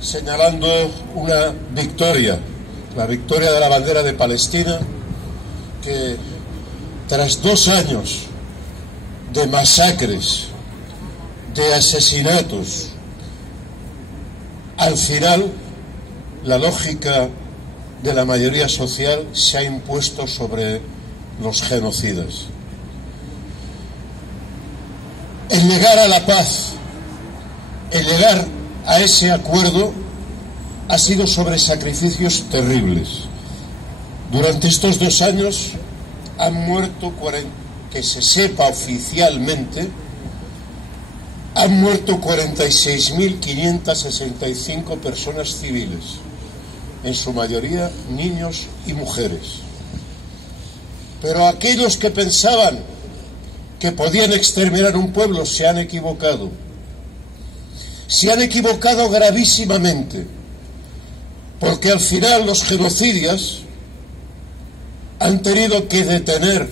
señalando una victoria, la victoria de la bandera de Palestina, que tras 2 años de masacres, de asesinatos, al final la lógica de la mayoría social se ha impuesto sobre los genocidas. El llegar a la paz, el llegar a ese acuerdo ha sido sobre sacrificios terribles. Durante estos 2 años han muerto, que se sepa oficialmente, han muerto 46.565 personas civiles, en su mayoría niños y mujeres. Pero aquellos que pensaban que podían exterminar un pueblo se han equivocado. Se han equivocado gravísimamente, porque al final los genocidas han tenido que detener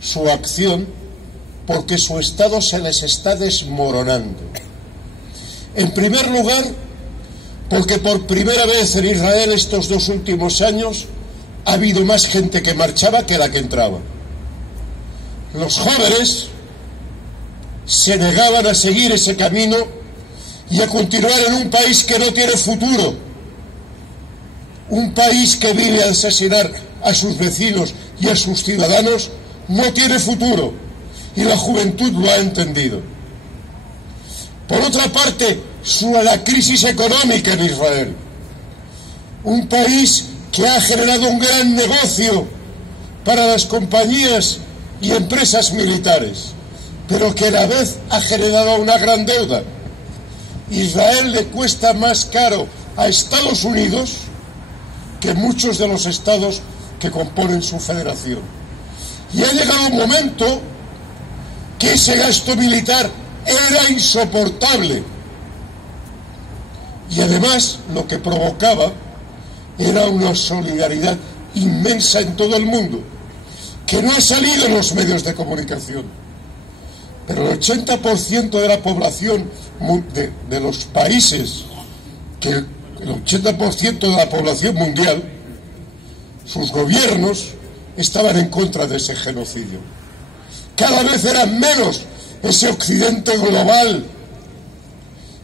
su acción porque su Estado se les está desmoronando. En primer lugar, porque por primera vez en Israel estos 2 últimos años ha habido más gente que marchaba que la que entraba. Los jóvenes se negaban a seguir ese camino y a continuar en un país que no tiene futuro, un país que vive a asesinar a sus vecinos y a sus ciudadanos. No tiene futuro, y la juventud lo ha entendido. Por otra parte, la crisis económica en Israel, un país que ha generado un gran negocio para las compañías y empresas militares, pero que a la vez ha generado una gran deuda. Israel le cuesta más caro a Estados Unidos que muchos de los estados que componen su federación. Y ha llegado un momento que ese gasto militar era insoportable. Y además lo que provocaba era una solidaridad inmensa en todo el mundo, que no ha salido en los medios de comunicación. Pero el 80% de la población de los países, que el 80% de la población mundial, sus gobiernos estaban en contra de ese genocidio. Cada vez eran menos ese occidente global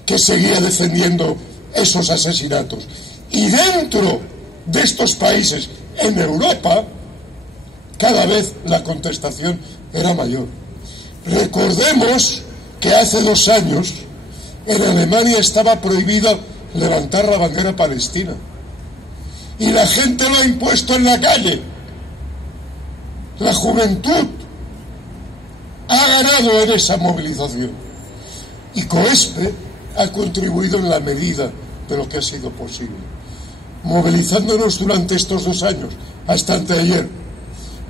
que seguía defendiendo esos asesinatos. Y dentro de estos países, en Europa, cada vez la contestación era mayor. Recordemos que hace 2 años en Alemania estaba prohibido levantar la bandera palestina. Y la gente lo ha impuesto en la calle. La juventud ha ganado en esa movilización. Y COESPE ha contribuido en la medida de lo que ha sido posible, movilizándonos durante estos 2 años, hasta anteayer,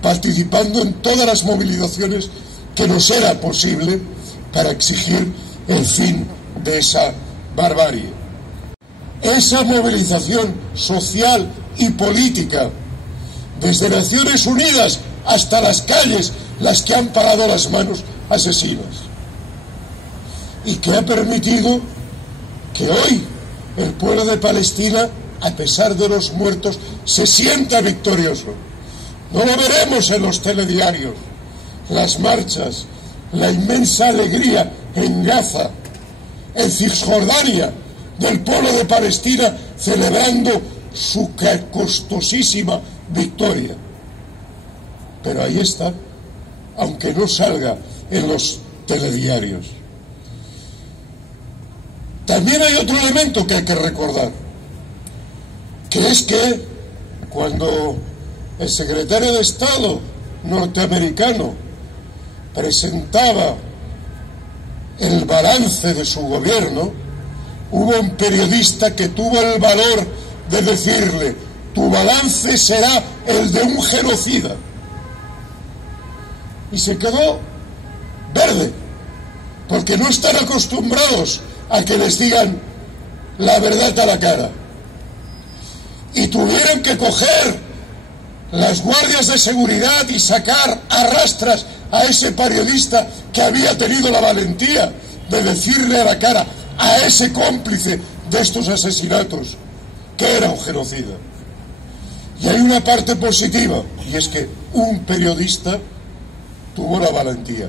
participando en todas las movilizaciones que nos era posible para exigir el fin de esa barbarie. Esa movilización social y política, desde Naciones Unidas hasta las calles, las que han parado las manos asesinas, y que ha permitido que hoy el pueblo de Palestina, a pesar de los muertos, se sienta victorioso. No lo veremos en los telediarios, las marchas, la inmensa alegría en Gaza, en Cisjordania, del pueblo de Palestina celebrando su costosísima victoria. Pero ahí está, aunque no salga en los telediarios. También hay otro elemento que hay que recordar, que es que cuando el secretario de Estado norteamericano presentaba el balance de su gobierno, hubo un periodista que tuvo el valor de decirle: tu balance será el de un genocida. Y se quedó verde, porque no están acostumbrados a que les digan la verdad a la cara. Y tuvieron que coger las guardias de seguridad y sacar a rastras a ese periodista que había tenido la valentía de decirle a la cara a ese cómplice de estos asesinatos, que era un genocida. Y hay una parte positiva, y es que un periodista tuvo la valentía.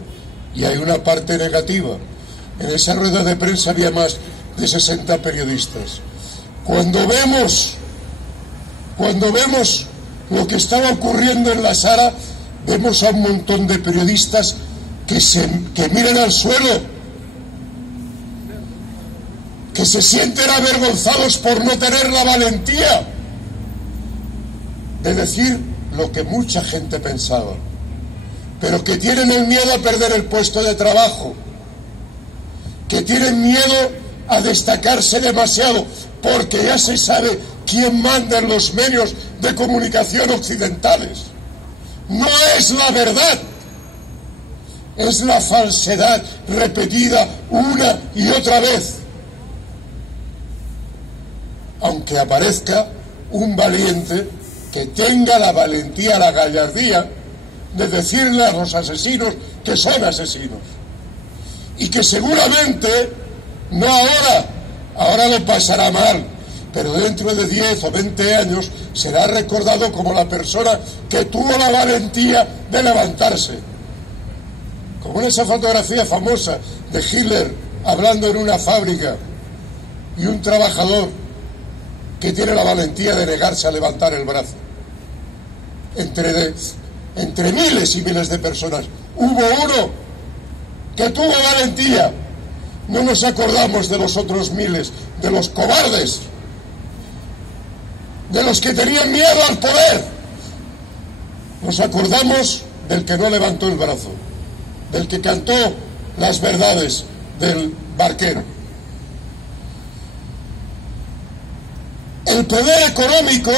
Y hay una parte negativa. En esa rueda de prensa había más de 60 periodistas. Cuando vemos lo que estaba ocurriendo en la sala, vemos a un montón de periodistas que miran al suelo, que se sienten avergonzados por no tener la valentía de decir lo que mucha gente pensaba, pero que tienen el miedo a perder el puesto de trabajo, que tienen miedo a destacarse demasiado, porque ya se sabe quién manda en los medios de comunicación occidentales. No es la verdad, es la falsedad repetida una y otra vez. Aunque aparezca un valiente que tenga la valentía, la gallardía de decirle a los asesinos que son asesinos. Y que seguramente, no ahora lo pasará mal, pero dentro de 10 o 20 años será recordado como la persona que tuvo la valentía de levantarse. Como en esa fotografía famosa de Hitler hablando en una fábrica y un trabajador que tiene la valentía de negarse a levantar el brazo. Entre miles y miles de personas hubo uno que tuvo valentía. No nos acordamos de los otros miles, de los cobardes, de los que tenían miedo al poder. Nos acordamos del que no levantó el brazo, del que cantó las verdades, del barquero. El poder económico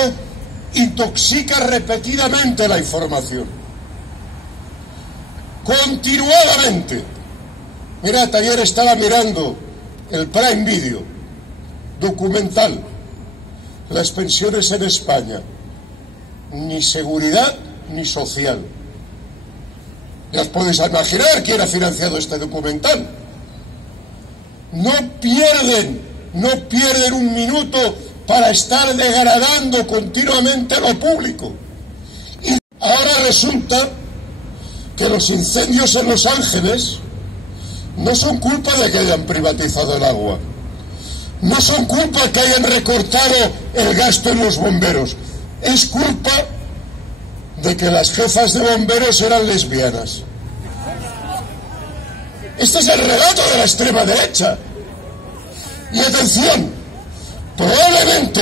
intoxica repetidamente la información, continuadamente. Mirad, ayer estaba mirando el Prime Video, documental, las pensiones en España, ni seguridad ni social. Ya os podéis imaginar quién ha financiado este documental. No pierden un minuto para estar degradando continuamente lo público. Y ahora resulta que los incendios en Los Ángeles no son culpa de que hayan privatizado el agua, no son culpa que hayan recortado el gasto en los bomberos, es culpa de que las jefas de bomberos eran lesbianas. Este es el relato de la extrema derecha. Y atención, probablemente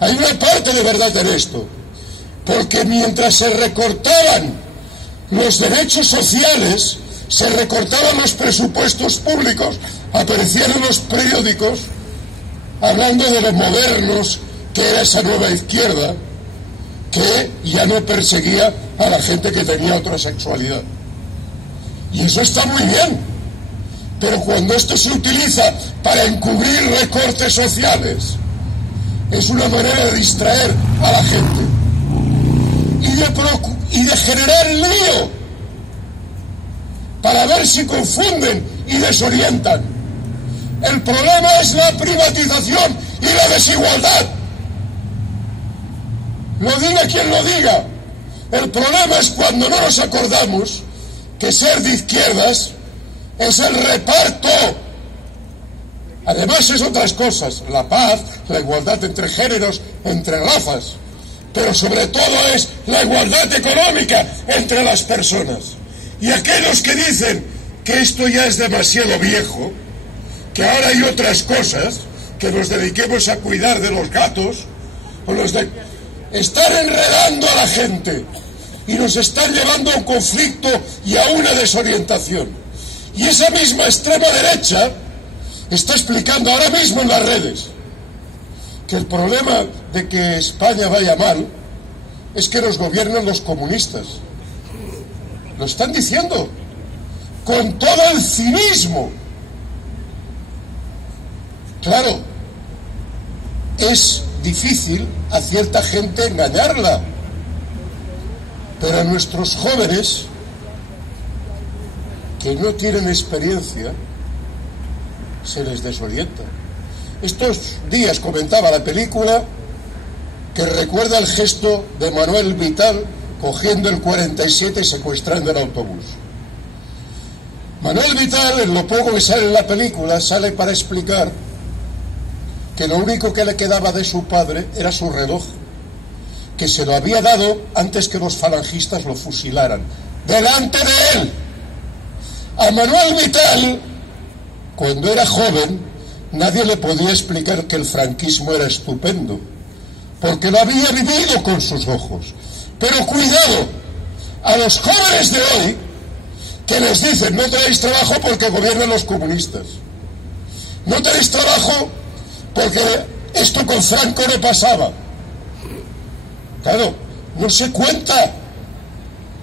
hay una parte de verdad en esto, porque mientras se recortaban los derechos sociales, se recortaban los presupuestos públicos, aparecían en los periódicos hablando de los modernos, que era esa nueva izquierda que ya no perseguía a la gente que tenía otra sexualidad. Y eso está muy bien, pero cuando esto se utiliza para encubrir recortes sociales, es una manera de distraer a la gente y de generar lío para ver si confunden y desorientan. El problema es la privatización y la desigualdad. Lo diga quien lo diga. El problema es cuando no nos acordamos que ser de izquierdas es el reparto. Además es otras cosas, la paz, la igualdad entre géneros, entre razas, pero sobre todo es la igualdad económica entre las personas. Y aquellos que dicen que esto ya es demasiado viejo, que ahora hay otras cosas, que nos dediquemos a cuidar de los gatos, están enredando a la gente y nos están llevando a un conflicto y a una desorientación. Y esa misma extrema derecha está explicando ahora mismo en las redes que el problema de que España vaya mal es que nos gobiernan los comunistas. Lo están diciendo con todo el cinismo. Claro, es difícil a cierta gente engañarla, pero a nuestros jóvenes que no tienen experiencia se les desorienta. Estos días comentaba la película que recuerda el gesto de Manuel Vital cogiendo el 47 y secuestrando el autobús. Manuel Vital, en lo poco que sale en la película, sale para explicar que lo único que le quedaba de su padre era su reloj, que se lo había dado antes que los falangistas lo fusilaran, delante de él. A Manuel Vital, cuando era joven, nadie le podía explicar que el franquismo era estupendo, porque lo había vivido con sus ojos. Pero cuidado, a los jóvenes de hoy, que les dicen, no tenéis trabajo porque gobiernan los comunistas, no tenéis trabajo porque esto con Franco no pasaba. Claro, no se cuenta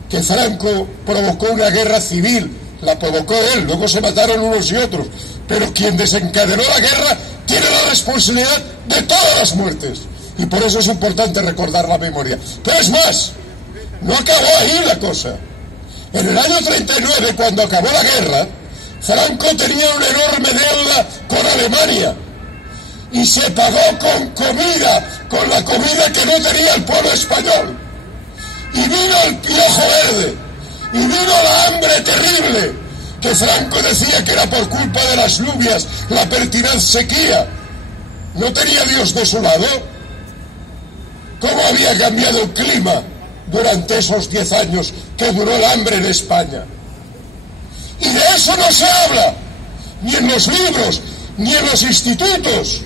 que Franco provocó una guerra civil, la provocó él, luego se mataron unos y otros, pero quien desencadenó la guerra tiene la responsabilidad de todas las muertes, y por eso es importante recordar la memoria. Pero es más, no acabó ahí la cosa. En el año 39, cuando acabó la guerra, Franco tenía una enorme deuda con Alemania y se pagó con comida, con la comida que no tenía el pueblo español. Y vino el piojo verde, y vino la hambre terrible, que Franco decía que era por culpa de las lluvias, la pertinaz sequía. ¿No tenía Dios de su lado? ¿Cómo había cambiado el clima durante esos 10 años que duró el hambre en España? Y de eso no se habla, ni en los libros, ni en los institutos.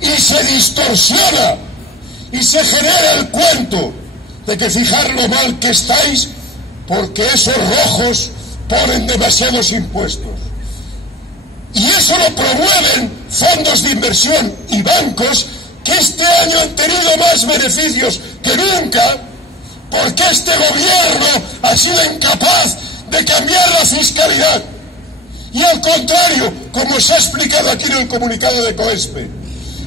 Y se distorsiona, y se genera el cuento de que fijar lo mal que estáis, porque esos rojos ponen demasiados impuestos. Y eso lo promueven fondos de inversión y bancos que este año han tenido más beneficios que nunca, porque este gobierno ha sido incapaz de cambiar la fiscalidad. Y al contrario, como se ha explicado aquí en el comunicado de COESPE,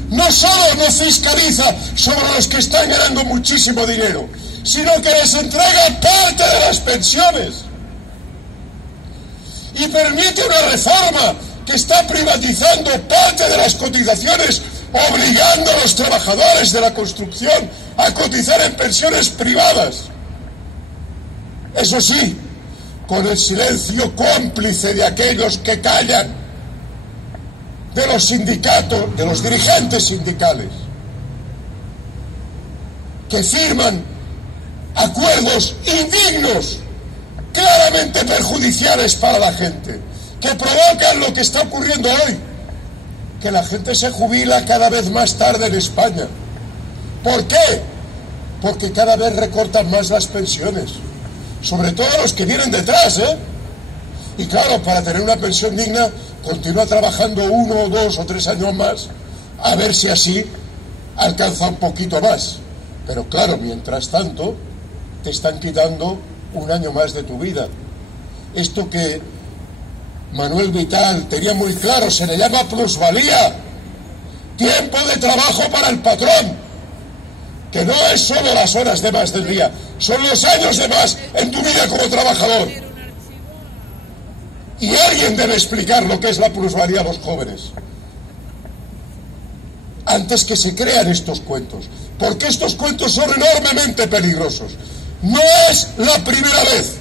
no solo no fiscaliza sobre los que están ganando muchísimo dinero, sino que les entrega parte de las pensiones. Y permite una reforma que está privatizando parte de las cotizaciones, obligando a los trabajadores de la construcción a cotizar en pensiones privadas. Eso sí, con el silencio cómplice de aquellos que callan, de los sindicatos, de los dirigentes sindicales, que firman acuerdos indignos, claramente perjudiciales para la gente, que provocan lo que está ocurriendo hoy, que la gente se jubila cada vez más tarde en España. ¿Por qué? Porque cada vez recortan más las pensiones, sobre todo los que vienen detrás, Y claro, para tener una pensión digna, continúa trabajando 1, 2 o 3 años más, a ver si así alcanza un poquito más. Pero claro, mientras tanto, te están quitando un año más de tu vida. Esto que Manuel Vital tenía muy claro, se le llama plusvalía, tiempo de trabajo para el patrón, que no es solo las horas de más del día, son los años de más en tu vida como trabajador. Y alguien debe explicar lo que es la plusvalía a los jóvenes, antes que se crean estos cuentos, porque estos cuentos son enormemente peligrosos. No es la primera vez.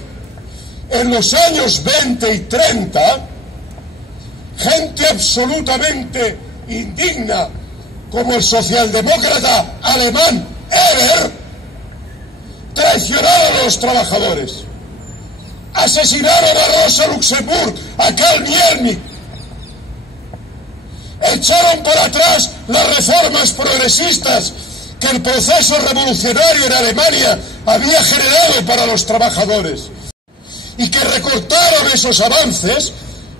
En los años 20 y 30, gente absolutamente indigna, como el socialdemócrata alemán Eber, traicionaron a los trabajadores, asesinaron a Rosa Luxemburg, a Karl Liebknecht, echaron para atrás las reformas progresistas que el proceso revolucionario en Alemania había generado para los trabajadores, y que recortaron esos avances,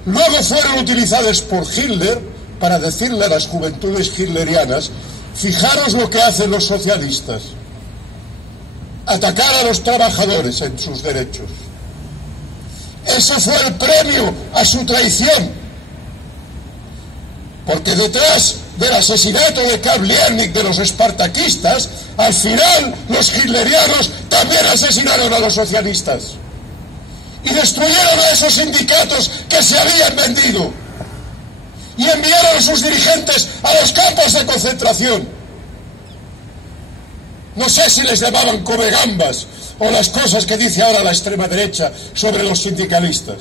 luego fueron utilizados por Hitler para decirle a las juventudes hitlerianas: fijaros lo que hacen los socialistas, atacar a los trabajadores en sus derechos. Ese fue el premio a su traición, porque detrás del asesinato de Karl Liebknecht, de los espartaquistas, al final los hitlerianos también asesinaron a los socialistas y destruyeron a esos sindicatos que se habían vendido. y enviaron a sus dirigentes a los campos de concentración. No sé si les llamaban comegambas o las cosas que dice ahora la extrema derecha sobre los sindicalistas.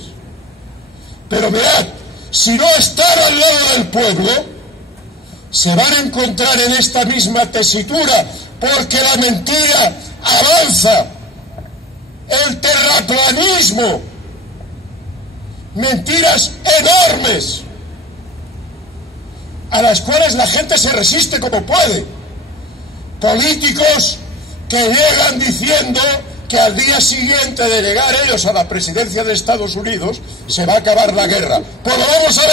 Pero mirad, si no están al lado del pueblo, se van a encontrar en esta misma tesitura, porque la mentira avanza, el terraplanismo, mentiras enormes, a las cuales la gente se resiste como puede. Políticos que llegan diciendo que al día siguiente de llegar ellos a la presidencia de Estados Unidos se va a acabar la guerra. Pues lo vamos a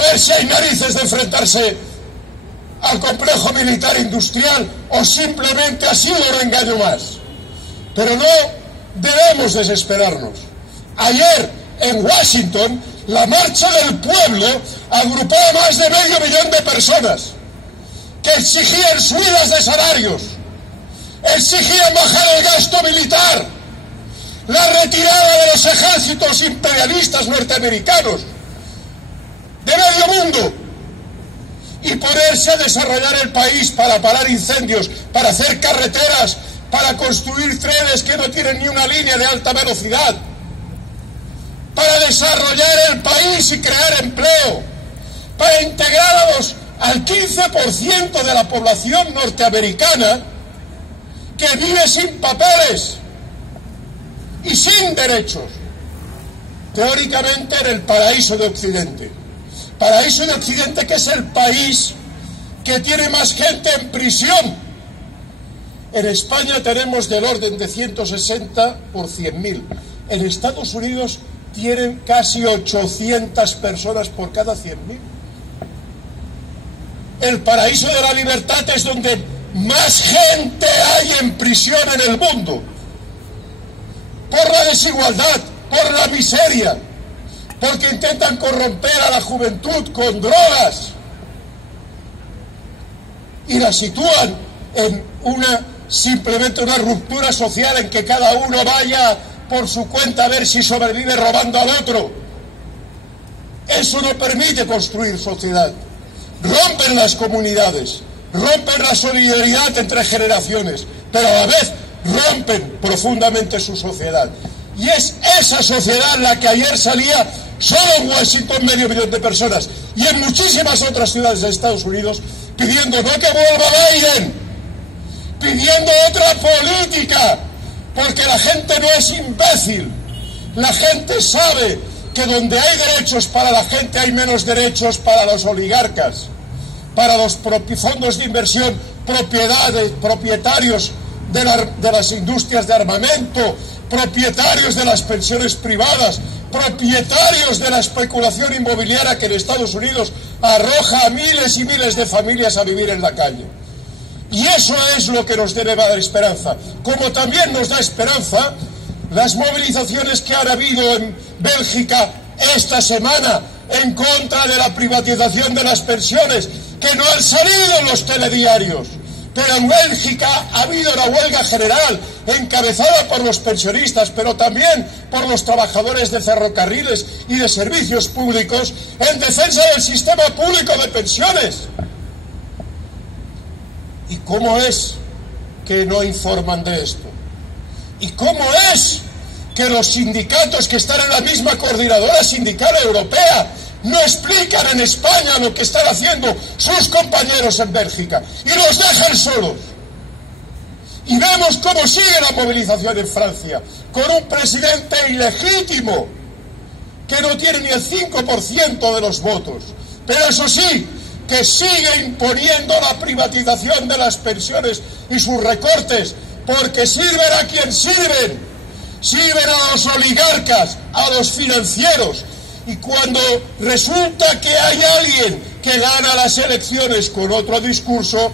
ver si hay narices de enfrentarse al complejo militar industrial o simplemente ha sido un engaño más. Pero no debemos desesperarnos. Ayer en Washington la marcha del pueblo agrupó a más de 500 000 de personas que exigían subidas de salarios, exigían bajar el gasto militar, la retirada de los ejércitos imperialistas norteamericanos de medio mundo y ponerse a desarrollar el país para parar incendios, para hacer carreteras, para construir trenes que no tienen ni una línea de alta velocidad, para desarrollar el país y crear empleo, para integrar al 15% de la población norteamericana que vive sin papeles y sin derechos, teóricamente en el paraíso de Occidente. Paraíso de Occidente, que es el país que tiene más gente en prisión. En España tenemos del orden de 160 por 100.000. En Estados Unidos tienen casi 800 personas por cada 100.000. El paraíso de la libertad es donde más gente hay en prisión en el mundo. Por la desigualdad, por la miseria, porque intentan corromper a la juventud con drogas y la sitúan en simplemente una ruptura social en que cada uno vaya por su cuenta a ver si sobrevive robando al otro. Eso no permite construir sociedad. Rompen las comunidades, rompen la solidaridad entre generaciones, pero a la vez rompen profundamente su sociedad. Y es esa sociedad la que ayer salía solo en Washington 500 000 de personas y en muchísimas otras ciudades de Estados Unidos pidiendo no que vuelva Biden, pidiendo otra política, porque la gente no es imbécil. La gente sabe que donde hay derechos para la gente hay menos derechos para los oligarcas, para los fondos de inversión, propietarios de las industrias de armamento, propietarios de las pensiones privadas, propietarios de la especulación inmobiliaria que en Estados Unidos arroja a miles y miles de familias a vivir en la calle. Y eso es lo que nos debe dar esperanza, como también nos da esperanza las movilizaciones que han habido en Bélgica esta semana en contra de la privatización de las pensiones, que no han salido en los telediarios. Pero en Bélgica ha habido una huelga general encabezada por los pensionistas, pero también por los trabajadores de ferrocarriles y de servicios públicos en defensa del sistema público de pensiones. ¿Y cómo es que no informan de esto? ¿Y cómo es que los sindicatos que están en la misma coordinadora sindical europea no explican en España lo que están haciendo sus compañeros en Bélgica y los dejan solos? Y vemos cómo sigue la movilización en Francia, con un presidente ilegítimo que no tiene ni el 5% de los votos, pero eso sí, que sigue imponiendo la privatización de las pensiones y sus recortes, porque sirven a quien sirven, sirven a los oligarcas, a los financieros. Y cuando resulta que hay alguien que gana las elecciones con otro discurso,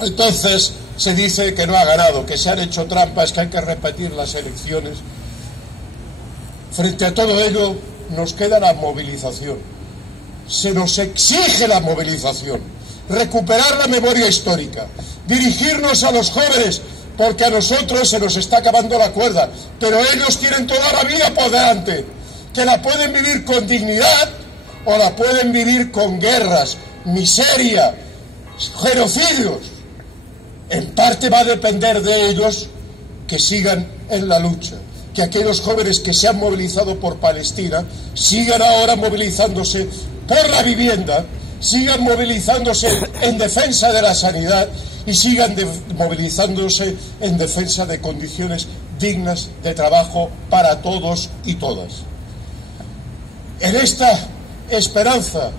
entonces se dice que no ha ganado, que se han hecho trampas, que hay que repetir las elecciones. Frente a todo ello nos queda la movilización. Se nos exige la movilización, recuperar la memoria histórica, dirigirnos a los jóvenes, porque a nosotros se nos está acabando la cuerda, pero ellos tienen toda la vida por delante, que la pueden vivir con dignidad o la pueden vivir con guerras, miseria, genocidios. En parte va a depender de ellos que sigan en la lucha, que aquellos jóvenes que se han movilizado por Palestina sigan ahora movilizándose por la vivienda, sigan movilizándose en defensa de la sanidad y sigan movilizándose en defensa de condiciones dignas de trabajo para todos y todas. En esta esperanza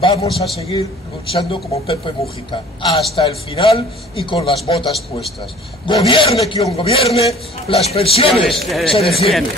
vamos a seguir luchando como Pepe Mújica hasta el final y con las botas puestas. Gobierne quien gobierne, las pensiones se defienden.